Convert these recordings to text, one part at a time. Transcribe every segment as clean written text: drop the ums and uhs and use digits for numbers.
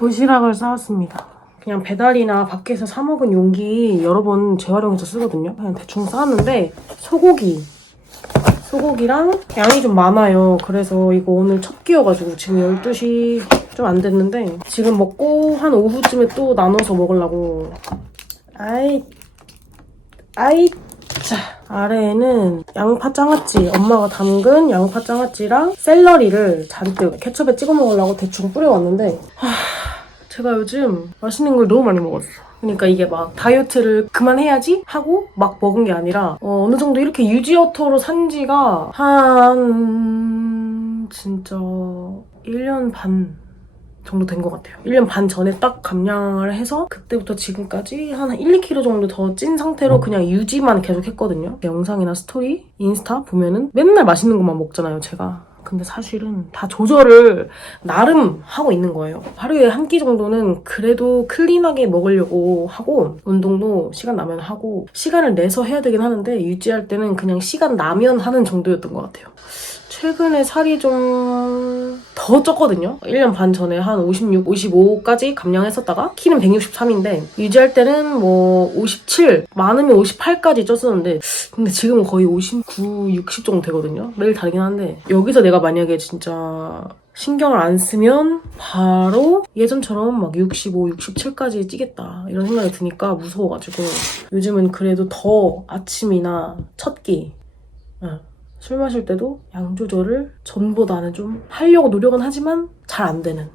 도시락을 싸왔습니다. 그냥 배달이나 밖에서 사 먹은 용기 여러 번 재활용해서 쓰거든요. 그냥 대충 싸왔는데 소고기랑 양이 좀 많아요. 그래서 이거 오늘 첫 끼여가지고 지금 12시 좀 안 됐는데 지금 먹고 한 오후쯤에 또 나눠서 먹으려고. 자, 아래에는 양파 장아찌, 엄마가 담근 양파 장아찌랑 샐러리를 잔뜩 케첩에 찍어 먹으려고 대충 뿌려왔는데 제가 요즘 맛있는 걸 너무 많이 먹었어. 그러니까 이게 막 다이어트를 그만해야지 하고 막 먹은 게 아니라 어느 정도 이렇게 유지어터로 산 지가 한 진짜 1년 반 정도 된 것 같아요. 1년 반 전에 딱 감량을 해서 그때부터 지금까지 한 1~2kg 정도 더 찐 상태로 그냥 유지만 계속 했거든요. 영상이나 스토리, 인스타 보면은 맨날 맛있는 것만 먹잖아요, 제가. 근데 사실은 다 조절을 나름 하고 있는 거예요. 하루에 한 끼 정도는 그래도 클린하게 먹으려고 하고 운동도 시간 나면 하고 시간을 내서 해야 되긴 하는데 유지할 때는 그냥 시간 나면 하는 정도였던 것 같아요. 최근에 살이 좀 더 쪘거든요. 1년 반 전에 한 56, 55까지 감량했었다가 키는 163인데 유지할 때는 뭐 57, 많으면 58까지 쪘었는데 근데 지금은 거의 59, 60 정도 되거든요. 매일 다르긴 한데 여기서 내가 만약에 진짜 신경을 안 쓰면 바로 예전처럼 막 65, 67까지 찌겠다 이런 생각이 드니까 무서워가지고 요즘은 그래도 더 아침이나 첫 끼 술 마실 때도 양 조절을 전보다는 좀 하려고 노력은 하지만 잘 안 되는.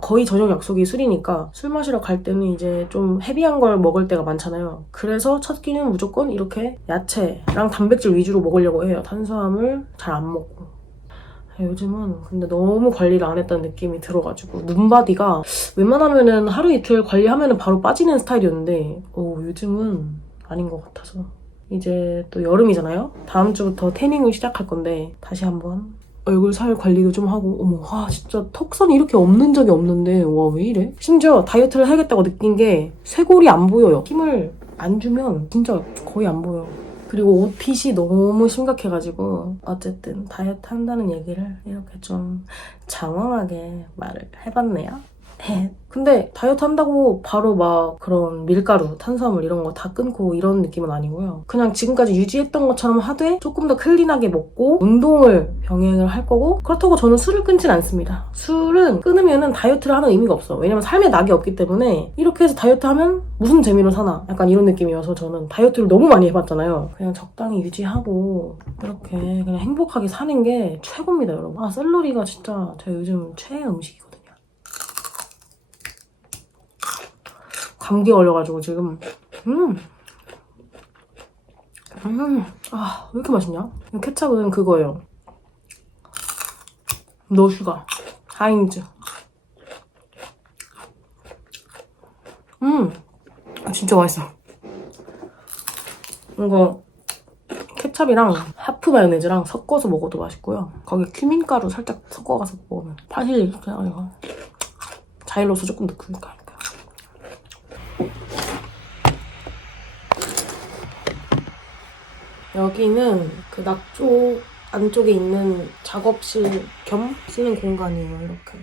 거의 저녁 약속이 술이니까 술 마시러 갈 때는 이제 좀 헤비한 걸 먹을 때가 많잖아요. 그래서 첫 끼는 무조건 이렇게 야채랑 단백질 위주로 먹으려고 해요. 탄수화물 잘 안 먹고. 요즘은 근데 너무 관리를 안 했다는 느낌이 들어가지고 눈바디가 웬만하면은 하루 이틀 관리하면은 바로 빠지는 스타일이었는데 요즘은 아닌 것 같아서. 이제 또 여름이잖아요? 다음 주부터 태닝을 시작할 건데 다시 한번 얼굴 살 관리도 좀 하고 어머 와 진짜 턱선이 이렇게 없는 적이 없는데 와 왜 이래? 심지어 다이어트를 해야겠다고 느낀 게 쇄골이 안 보여요. 힘을 안 주면 진짜 거의 안 보여. 그리고 옷핏이 너무 심각해가지고 어쨌든 다이어트 한다는 얘기를 이렇게 좀 장황하게 말을 해봤네요. 근데 다이어트 한다고 바로 막 그런 밀가루, 탄수화물 이런 거 다 끊고 이런 느낌은 아니고요. 그냥 지금까지 유지했던 것처럼 하되 조금 더 클린하게 먹고 운동을 병행을 할 거고 그렇다고 저는 술을 끊진 않습니다. 술은 끊으면 다이어트를 하는 의미가 없어. 왜냐면 삶에 낙이 없기 때문에 이렇게 해서 다이어트 하면 무슨 재미로 사나 약간 이런 느낌이어서 저는 다이어트를 너무 많이 해봤잖아요. 그냥 적당히 유지하고 이렇게 그냥 행복하게 사는 게 최고입니다, 여러분. 샐러리가 진짜 제가 요즘 최애 음식이거든요. 감기 걸려가지고 지금 왜 이렇게 맛있냐? 케찹은 그거예요. 노슈가 하인즈. 진짜 맛있어. 이거 케찹이랑 하프 마요네즈랑 섞어서 먹어도 맛있고요. 거기 큐민가루 살짝 섞어가서 먹으면 파실리 그냥 이거 자일로스 조금 넣고 그러니까. 여기는 그 낙조 안쪽에 있는 작업실 겸 쓰는 공간이에요, 이렇게.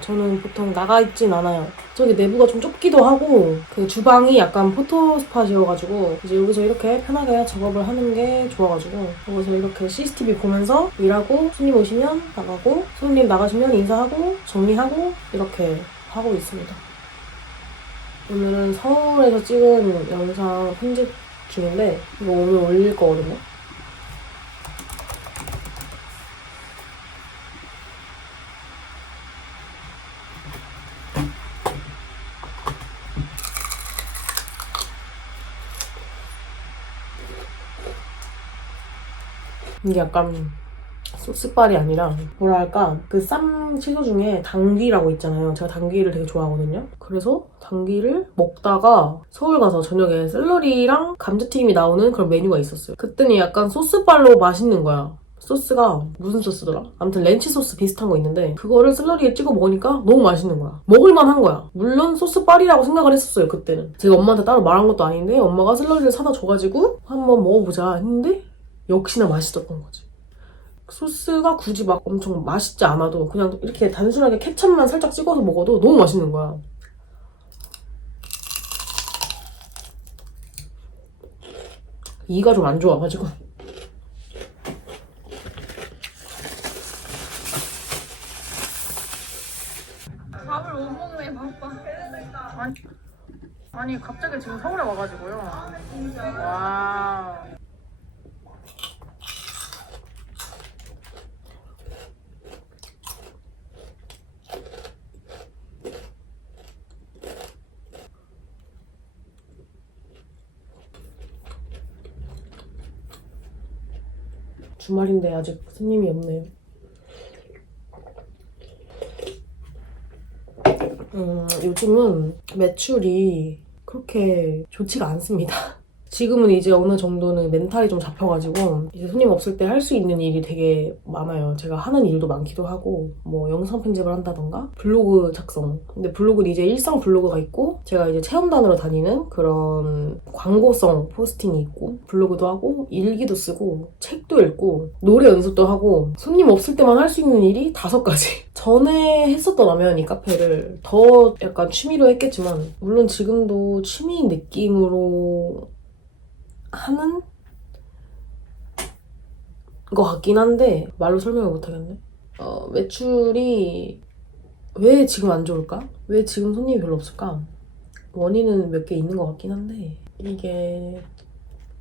저는 보통 나가 있진 않아요. 저기 내부가 좀 좁기도 하고 그 주방이 약간 포토 스팟이어가지고 이제 여기서 이렇게 편하게 작업을 하는 게 좋아가지고 여기서 이렇게 CCTV 보면서 일하고 손님 오시면 나가고 손님 나가시면 인사하고 정리하고 이렇게 하고 있습니다. 오늘은 서울에서 찍은 영상 편집 중인데 이거 오늘 올릴 거거든요. 이게 약간 소스빨이 아니라 뭐랄까 그 쌈 채소 중에 당귀라고 있잖아요. 제가 당귀를 되게 좋아하거든요. 그래서 당귀를 먹다가 서울 가서 저녁에 샐러리랑 감자튀김이 나오는 그런 메뉴가 있었어요. 그랬더니 약간 소스빨로 맛있는 거야. 소스가 무슨 소스더라? 아무튼 렌치 소스 비슷한 거 있는데 그거를 샐러리에 찍어 먹으니까 너무 맛있는 거야. 먹을만한 거야. 물론 소스빨이라고 생각을 했었어요, 그때는. 제가 엄마한테 따로 말한 것도 아닌데 엄마가 샐러리를 사다 줘가지고 한번 먹어보자 했는데 역시나 맛있었던 거지. 소스가 굳이 막 엄청 맛있지 않아도 그냥 이렇게 단순하게 케첩만 살짝 찍어서 먹어도 너무 맛있는 거야. 이가 좀 안 좋아가지고. 밥을 못 먹네, 바빠. 아니 갑자기 지금 서울에 와가지고요. 와. 주말인데 아직 손님이 없네요. 요즘은 매출이 그렇게 좋지가 않습니다. 지금은 이제 어느 정도는 멘탈이 좀 잡혀가지고 이제 손님 없을 때 할 수 있는 일이 되게 많아요. 제가 하는 일도 많기도 하고 뭐 영상 편집을 한다던가 블로그 작성. 근데 블로그는 이제 일상 블로그가 있고 제가 이제 체험단으로 다니는 그런 광고성 포스팅이 있고 블로그도 하고 일기도 쓰고 책도 읽고 노래 연습도 하고 손님 없을 때만 할 수 있는 일이 5가지. 전에 했었더라면 이 카페를 더 약간 취미로 했겠지만 물론 지금도 취미 느낌으로 하는 것 같긴 한데 말로 설명을 못하겠네. 매출이 왜 지금 안 좋을까? 왜 지금 손님이 별로 없을까? 원인은 몇 개 있는 것 같긴 한데 이게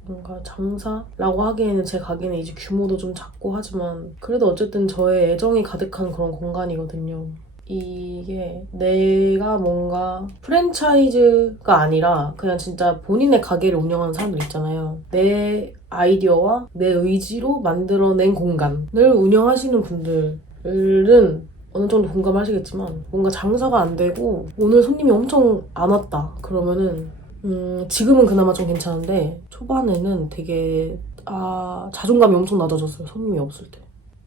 뭔가 장사라고 하기에는 제 가게는 이제 규모도 좀 작고 하지만 그래도 어쨌든 저의 애정이 가득한 그런 공간이거든요. 이게 내가 뭔가 프랜차이즈가 아니라 그냥 진짜 본인의 가게를 운영하는 사람들 있잖아요. 내 아이디어와 내 의지로 만들어낸 공간을 운영하시는 분들은 어느 정도 공감하시겠지만 뭔가 장사가 안 되고 오늘 손님이 엄청 안 왔다 그러면은 지금은 그나마 좀 괜찮은데 초반에는 되게 자존감이 엄청 낮아졌어요. 손님이 없을 때.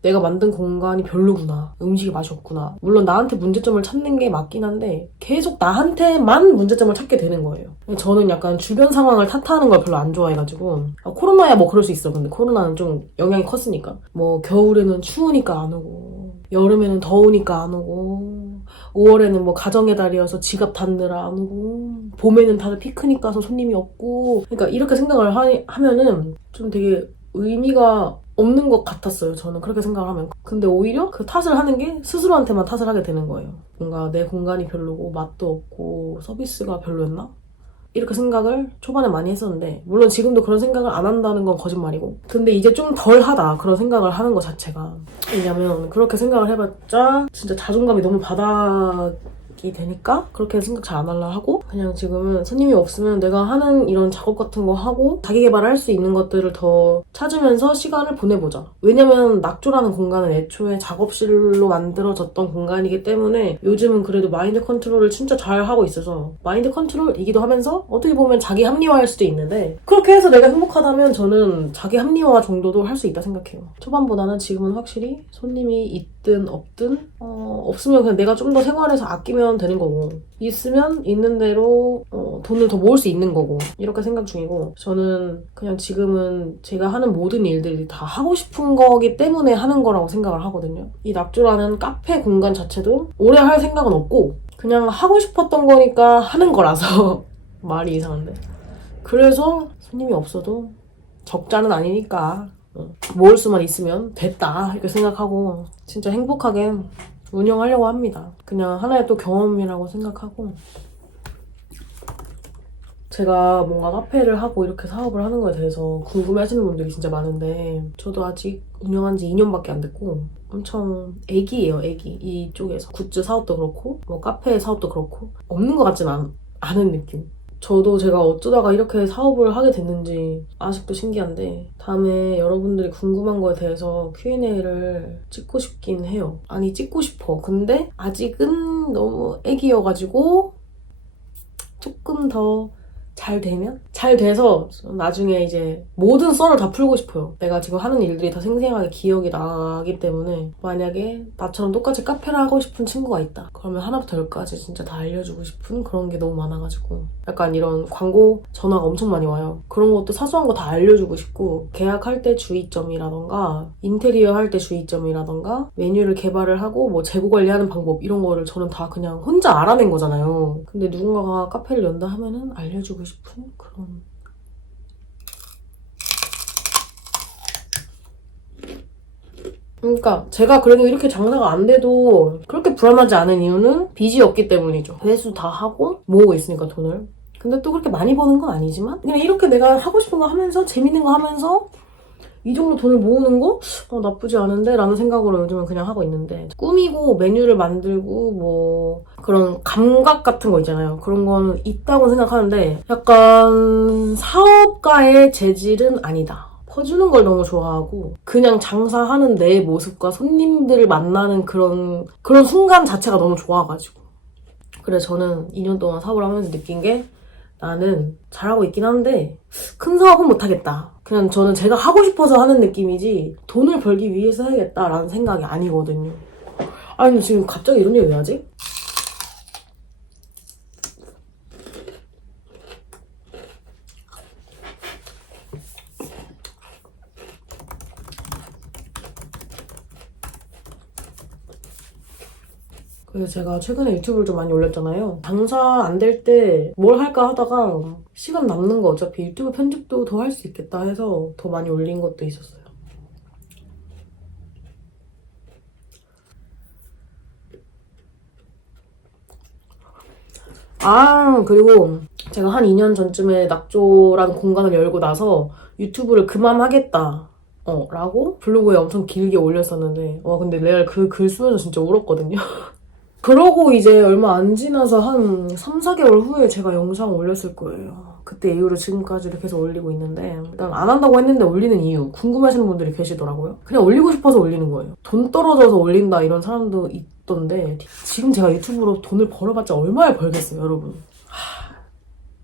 내가 만든 공간이 별로구나. 음식이 맛이 없구나. 물론 나한테 문제점을 찾는 게 맞긴 한데 계속 나한테만 문제점을 찾게 되는 거예요. 저는 약간 주변 상황을 탓하는 걸 별로 안 좋아해가지고 코로나야 뭐 그럴 수 있어. 근데 코로나는 좀 영향이 컸으니까. 뭐 겨울에는 추우니까 안 오고 여름에는 더우니까 안 오고 5월에는 뭐 가정의 달이어서 지갑 닫느라 안 오고 봄에는 다들 피크닉 가서 손님이 없고 그러니까 이렇게 생각을 하면은 좀 되게 의미가 없는 것 같았어요. 저는 그렇게 생각을 하면. 근데 오히려 그 탓을 하는 게 스스로한테만 탓을 하게 되는 거예요. 뭔가 내 공간이 별로고 맛도 없고 서비스가 별로였나? 이렇게 생각을 초반에 많이 했었는데 물론 지금도 그런 생각을 안 한다는 건 거짓말이고 근데 이제 좀 덜하다 그런 생각을 하는 것 자체가. 왜냐면 그렇게 생각을 해봤자 진짜 자존감이 너무 바닥이 되니까 그렇게 생각 잘 안 하려 하고 그냥 지금은 손님이 없으면 내가 하는 이런 작업 같은 거 하고 자기 개발을 할 수 있는 것들을 더 찾으면서 시간을 보내보자. 왜냐면 낙조라는 공간은 애초에 작업실로 만들어졌던 공간이기 때문에 요즘은 그래도 마인드 컨트롤을 진짜 잘 하고 있어서 마인드 컨트롤이기도 하면서 어떻게 보면 자기 합리화할 수도 있는데 그렇게 해서 내가 행복하다면 저는 자기 합리화 정도도 할 수 있다 생각해요. 초반보다는 지금은 확실히 손님이 있든 없든 없으면 그냥 내가 좀 더 생활에서 아끼면 되는 거고 있으면 있는 대로 돈을 더 모을 수 있는 거고 이렇게 생각 중이고 저는 그냥 지금은 제가 하는 모든 일들이 다 하고 싶은 거기 때문에 하는 거라고 생각을 하거든요. 이 낙조라는 카페 공간 자체도 오래 할 생각은 없고 그냥 하고 싶었던 거니까 하는 거라서 말이 이상한데 그래서 손님이 없어도 적자는 아니니까 모을 수만 있으면 됐다 이렇게 생각하고 진짜 행복하게 운영하려고 합니다. 그냥 하나의 또 경험이라고 생각하고 제가 뭔가 카페를 하고 이렇게 사업을 하는 거에 대해서 궁금해하시는 분들이 진짜 많은데 저도 아직 운영한 지 2년밖에 안 됐고 엄청 애기예요, 애기. 이쪽에서 굿즈 사업도 그렇고 뭐 카페 사업도 그렇고 없는 것 같진 않은 느낌. 저도 제가 어쩌다가 이렇게 사업을 하게 됐는지 아직도 신기한데 다음에 여러분들이 궁금한 거에 대해서 Q&A를 찍고 싶긴 해요. 아니 찍고 싶어. 근데 아직은 너무 애기여가지고 조금 더 잘 되면? 잘 돼서 나중에 이제 모든 썰을 다 풀고 싶어요. 내가 지금 하는 일들이 다 생생하게 기억이 나기 때문에 만약에 나처럼 똑같이 카페를 하고 싶은 친구가 있다. 그러면 하나부터 열까지 진짜 다 알려주고 싶은 그런 게 너무 많아가지고 약간 이런 광고 전화가 엄청 많이 와요. 그런 것도 사소한 거 다 알려주고 싶고 계약할 때 주의점이라던가 인테리어 할 때 주의점이라던가 메뉴를 개발을 하고 뭐 재고 관리하는 방법 이런 거를 저는 다 그냥 혼자 알아낸 거잖아요. 근데 누군가가 카페를 연다 하면은 알려주고 싶은 그런 그러니까 제가 그래도 이렇게 장사가 안 돼도 그렇게 불안하지 않은 이유는 빚이 없기 때문이죠. 회수 다 하고 모으고 있으니까 돈을. 근데 또 그렇게 많이 버는 건 아니지만 그냥 이렇게 내가 하고 싶은 거 하면서 재밌는 거 하면서 이 정도 돈을 모으는 거? 나쁘지 않은데? 라는 생각으로 요즘은 그냥 하고 있는데 꾸미고 메뉴를 만들고 뭐 그런 감각 같은 거 있잖아요. 그런 건 있다고 생각하는데 약간 사업가의 재질은 아니다. 퍼주는 걸 너무 좋아하고 그냥 장사하는 내 모습과 손님들을 만나는 그런 순간 자체가 너무 좋아가지고 그래서 저는 2년 동안 사업을 하면서 느낀 게 나는 잘하고 있긴 한데 큰 사업은 못하겠다. 그냥 저는 제가 하고 싶어서 하는 느낌이지 돈을 벌기 위해서 해야겠다라는 생각이 아니거든요. 아니 근데 지금 갑자기 이런 얘기 왜 하지? 그래서 제가 최근에 유튜브를 좀 많이 올렸잖아요. 장사 안 될 때 뭘 할까 하다가 시간 남는 거 어차피 유튜브 편집도 더 할 수 있겠다 해서 더 많이 올린 것도 있었어요. 그리고 제가 한 2년 전쯤에 낙조라는 공간을 열고 나서 유튜브를 그만하겠다. 라고 블로그에 엄청 길게 올렸었는데 와 근데 레알 그 글 쓰면서 진짜 울었거든요. 그러고 이제 얼마 안 지나서 한 3, 4개월 후에 제가 영상 올렸을 거예요. 그때 이후로 지금까지 계속 올리고 있는데 일단 안 한다고 했는데 올리는 이유 궁금하시는 분들이 계시더라고요. 그냥 올리고 싶어서 올리는 거예요. 돈 떨어져서 올린다 이런 사람도 있던데 지금 제가 유튜브로 돈을 벌어봤자 얼마에 벌겠어요, 여러분.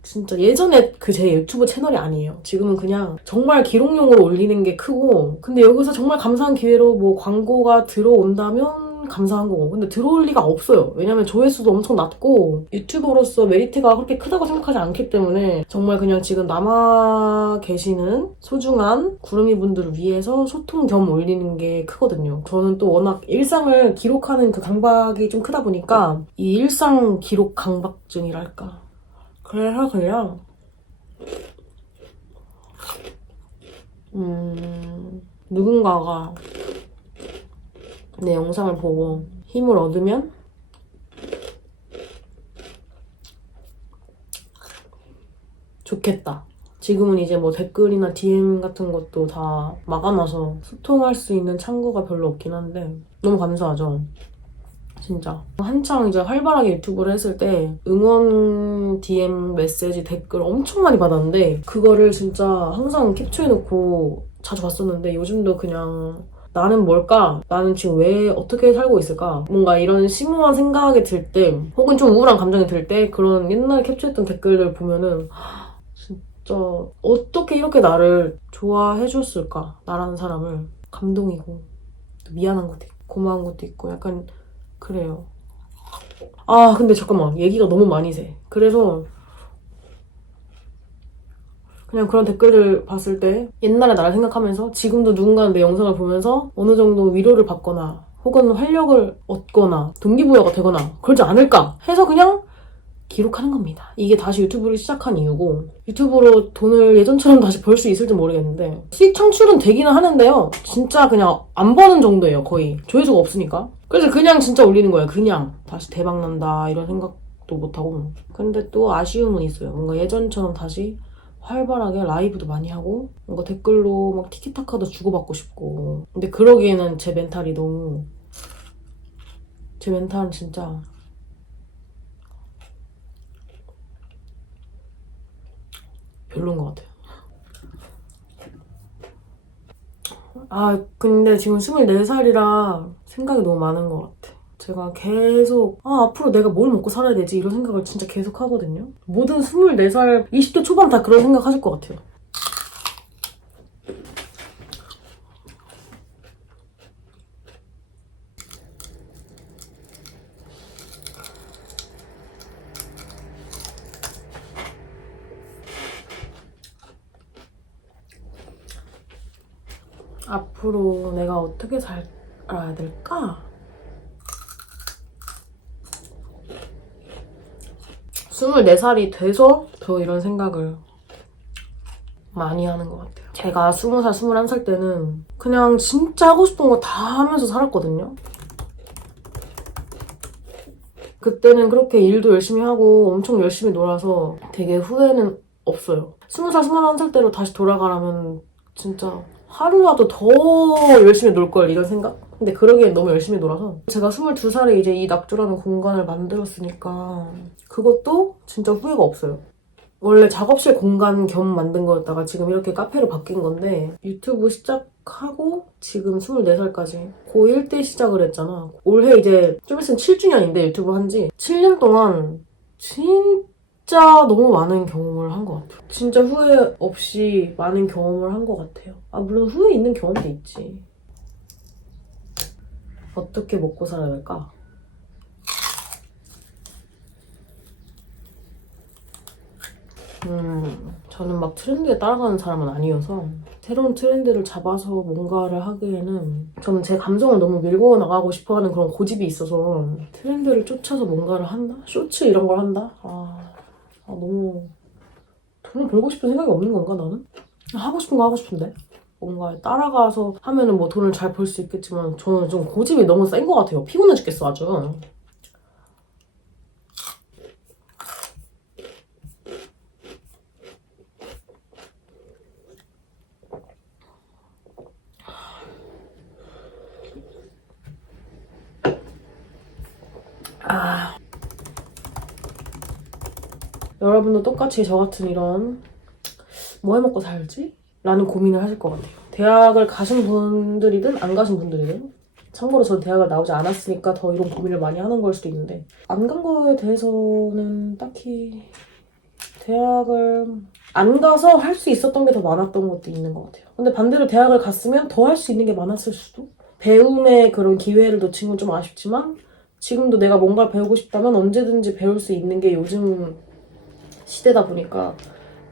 진짜 예전에 그 제 유튜브 채널이 아니에요. 지금은 그냥 정말 기록용으로 올리는 게 크고 근데 여기서 정말 감사한 기회로 뭐 광고가 들어온다면 감사한 거고 근데 들어올 리가 없어요. 왜냐면 조회수도 엄청 낮고 유튜버로서 메리트가 그렇게 크다고 생각하지 않기 때문에 정말 그냥 지금 남아 계시는 소중한 구름이 분들을 위해서 소통 겸 올리는 게 크거든요. 저는 또 워낙 일상을 기록하는 그 강박이 좀 크다 보니까 이 일상 기록 강박증이랄까 그래서 그냥 누군가가 내 영상을 보고 힘을 얻으면 좋겠다. 지금은 이제 뭐 댓글이나 DM 같은 것도 다 막아놔서 소통할 수 있는 창구가 별로 없긴 한데 너무 감사하죠. 진짜 한창 이제 활발하게 유튜브를 했을 때 응원 DM 메시지 댓글 엄청 많이 받았는데 그거를 진짜 항상 캡처해놓고 자주 봤었는데 요즘도 그냥 나는 뭘까? 나는 지금 왜 어떻게 살고 있을까? 뭔가 이런 심오한 생각이 들 때 혹은 좀 우울한 감정이 들 때 그런 옛날에 캡처했던 댓글들 보면은 진짜 어떻게 이렇게 나를 좋아해 줬을까? 나라는 사람을 감동이고 또 미안한 것도 있고 고마운 것도 있고 약간 그래요. 근데 잠깐만. 얘기가 너무 많이 새. 그래서 그냥 그런 댓글을 봤을 때 옛날에 나를 생각하면서 지금도 누군가는 내 영상을 보면서 어느 정도 위로를 받거나 혹은 활력을 얻거나 동기부여가 되거나 그러지 않을까 해서 그냥 기록하는 겁니다. 이게 다시 유튜브를 시작한 이유고 유튜브로 돈을 예전처럼 다시 벌 수 있을지 모르겠는데 수익 창출은 되기는 하는데요. 진짜 그냥 안 버는 정도예요. 거의. 조회수가 없으니까. 그래서 그냥 진짜 올리는 거예요. 그냥 다시 대박 난다 이런 생각도 못하고 근데 또 아쉬움은 있어요. 뭔가 예전처럼 다시 활발하게 라이브도 많이 하고 뭔가 댓글로 막 티키타카도 주고받고 싶고 근데 그러기에는 제 멘탈은 진짜 별로인 것 같아요. 근데 지금 24살이라 생각이 너무 많은 것 같아. 제가 계속 앞으로 내가 뭘 먹고 살아야 되지 이런 생각을 진짜 계속 하거든요. 모든 24살, 20대 초반 다 그런 생각 하실 것 같아요. 앞으로 내가 어떻게 살아야 될까? 24살이 돼서 더 이런 생각을 많이 하는 것 같아요. 제가 20살, 21살 때는 그냥 진짜 하고 싶은 거 다 하면서 살았거든요. 그때는 그렇게 일도 열심히 하고 엄청 열심히 놀아서 되게 후회는 없어요. 20살, 21살 때로 다시 돌아가라면 진짜 하루라도 더 열심히 놀 걸 이런 생각? 근데 그러기엔 너무 열심히 놀아서 제가 22살에 이제 이 낙조라는 공간을 만들었으니까 그것도 진짜 후회가 없어요. 원래 작업실 공간 겸 만든 거였다가 지금 이렇게 카페로 바뀐 건데 유튜브 시작하고 지금 24살까지 고1 때 시작을 했잖아. 올해 이제 좀 있으면 7주년인데 유튜브 한지 7년 동안 진짜 너무 많은 경험을 한 것 같아요. 진짜 후회 없이 많은 경험을 한 것 같아요. 물론 후회 있는 경험도 있지. 어떻게 먹고 살아야 될까? 저는 막 트렌드에 따라가는 사람은 아니어서 새로운 트렌드를 잡아서 뭔가를 하기에는 저는 제 감정을 너무 밀고 나가고 싶어하는 그런 고집이 있어서 트렌드를 쫓아서 뭔가를 한다? 쇼츠 이런 걸 한다? 너무 돈을 벌고 싶은 생각이 없는 건가 나는? 하고 싶은 거 하고 싶은데 뭔가 따라가서 하면은 뭐 돈을 잘 벌 수 있겠지만 저는 좀 고집이 너무 센 것 같아요. 피곤해 죽겠어 아주. 여러분도 똑같이 저 같은 이런 뭐 해먹고 살지? 라는 고민을 하실 것 같아요. 대학을 가신 분들이든 안 가신 분들이든 참고로 저는 대학을 나오지 않았으니까 더 이런 고민을 많이 하는 걸 수도 있는데 안 간 거에 대해서는 딱히 대학을 안 가서 할 수 있었던 게 더 많았던 것도 있는 것 같아요. 근데 반대로 대학을 갔으면 더 할 수 있는 게 많았을 수도? 배움의 그런 기회를 놓친 건 좀 아쉽지만 지금도 내가 뭔가를 배우고 싶다면 언제든지 배울 수 있는 게 요즘 시대다 보니까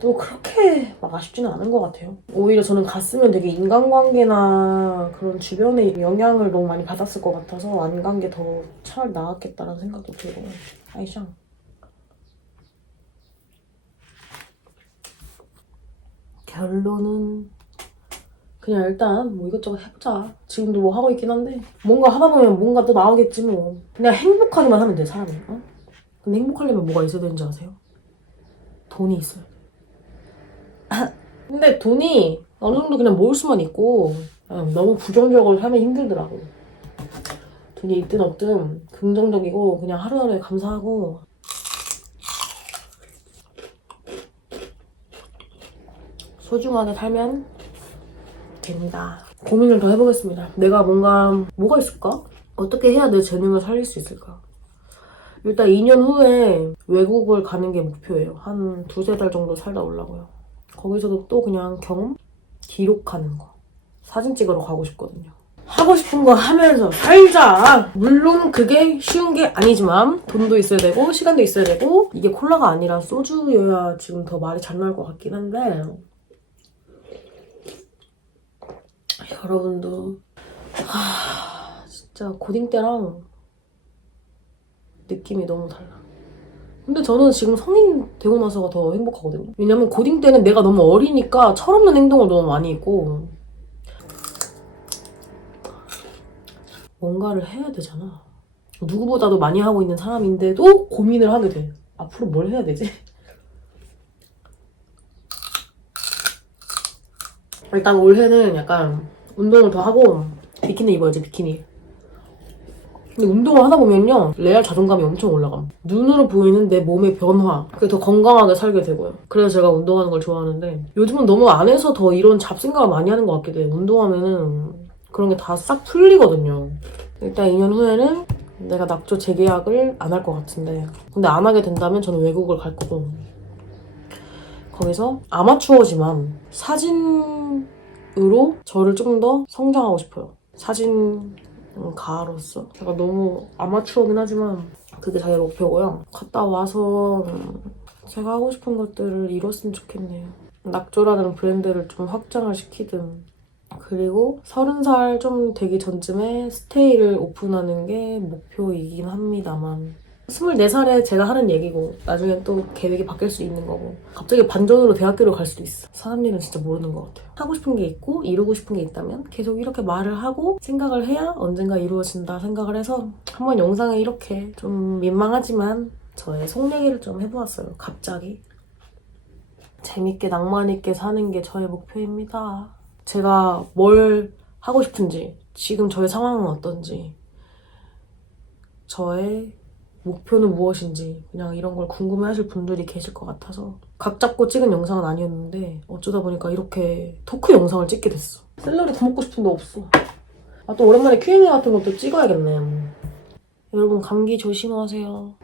또 그렇게 막 아쉽지는 않은 것 같아요. 오히려 저는 갔으면 되게 인간관계나 그런 주변의 영향을 너무 많이 받았을 것 같아서 안 간 게 더 차라리 나았겠다라는 생각도 들고. 아이샹. 결론은 그냥 일단 뭐 이것저것 해보자. 지금도 뭐 하고 있긴 한데 뭔가 하다 보면 뭔가 또 나오겠지 뭐. 그냥 행복하기만 하면 돼 사람이. 근데 행복하려면 뭐가 있어야 되는지 아세요? 돈이 있어요. 근데 돈이 어느 정도 그냥 모을 수만 있고 너무 부정적으로 살면 힘들더라고. 돈이 있든 없든 긍정적이고 그냥 하루하루에 감사하고 소중하게 살면 됩니다. 고민을 더 해보겠습니다. 내가 뭐가 있을까? 어떻게 해야 내 재능을 살릴 수 있을까? 일단 2년 후에 외국을 가는 게 목표예요. 한 2-3달 정도 살다 오려고요. 거기서도 또 그냥 경험? 기록하는 거. 사진 찍으러 가고 싶거든요. 하고 싶은 거 하면서 살자! 물론 그게 쉬운 게 아니지만 돈도 있어야 되고 시간도 있어야 되고 이게 콜라가 아니라 소주여야 지금 더 말이 잘 나올 것 같긴 한데 여러분도 진짜 고딩 때랑 느낌이 너무 달라. 근데 저는 지금 성인 되고 나서가 더 행복하거든요. 왜냐면 고딩 때는 내가 너무 어리니까 철없는 행동을 너무 많이 했고 뭔가를 해야 되잖아. 누구보다도 많이 하고 있는 사람인데도 고민을 하게 돼. 앞으로 뭘 해야 되지? 일단 올해는 약간 운동을 더 하고 비키니 입어야지 비키니. 근데 운동을 하다 보면요 레알 자존감이 엄청 올라감. 눈으로 보이는 내 몸의 변화 그게 더 건강하게 살게 되고요. 그래서 제가 운동하는 걸 좋아하는데 요즘은 너무 안 해서 더 이런 잡생각을 많이 하는 것 같기도 해요. 운동하면은 그런 게 다 싹 풀리거든요. 일단 2년 후에는 내가 낙조 재계약을 안 할 것 같은데, 근데 안 하게 된다면 저는 외국을 갈 거고, 거기서 아마추어지만 사진으로 저를 좀 더 성장하고 싶어요. 사진가로서. 제가 너무 아마추어긴 하지만 그게 자기 목표고요. 갔다 와서 제가 하고 싶은 것들을 이뤘으면 좋겠네요. 낙조라는 브랜드를 좀 확장을 시키든, 그리고 30살 좀 되기 전쯤에 스테이를 오픈하는 게 목표이긴 합니다만, 24살에 제가 하는 얘기고 나중엔 또 계획이 바뀔 수 있는 거고, 갑자기 반전으로 대학교를 갈 수도 있어. 사람 일은 진짜 모르는 것 같아요. 하고 싶은 게 있고 이루고 싶은 게 있다면 계속 이렇게 말을 하고 생각을 해야 언젠가 이루어진다 생각을 해서 한번 영상에 이렇게 좀 민망하지만 저의 속 얘기를 좀 해보았어요. 갑자기. 재밌게 낭만 있게 사는 게 저의 목표입니다. 제가 뭘 하고 싶은지, 지금 저의 상황은 어떤지, 저의 목표는 무엇인지, 그냥 이런 걸 궁금해하실 분들이 계실 것 같아서 각 잡고 찍은 영상은 아니었는데 어쩌다 보니까 이렇게 토크 영상을 찍게 됐어. 샐러리 더 먹고 싶은데 없어. 아, 또 오랜만에 Q&A 같은 것도 찍어야겠네. 여러분 감기 조심하세요.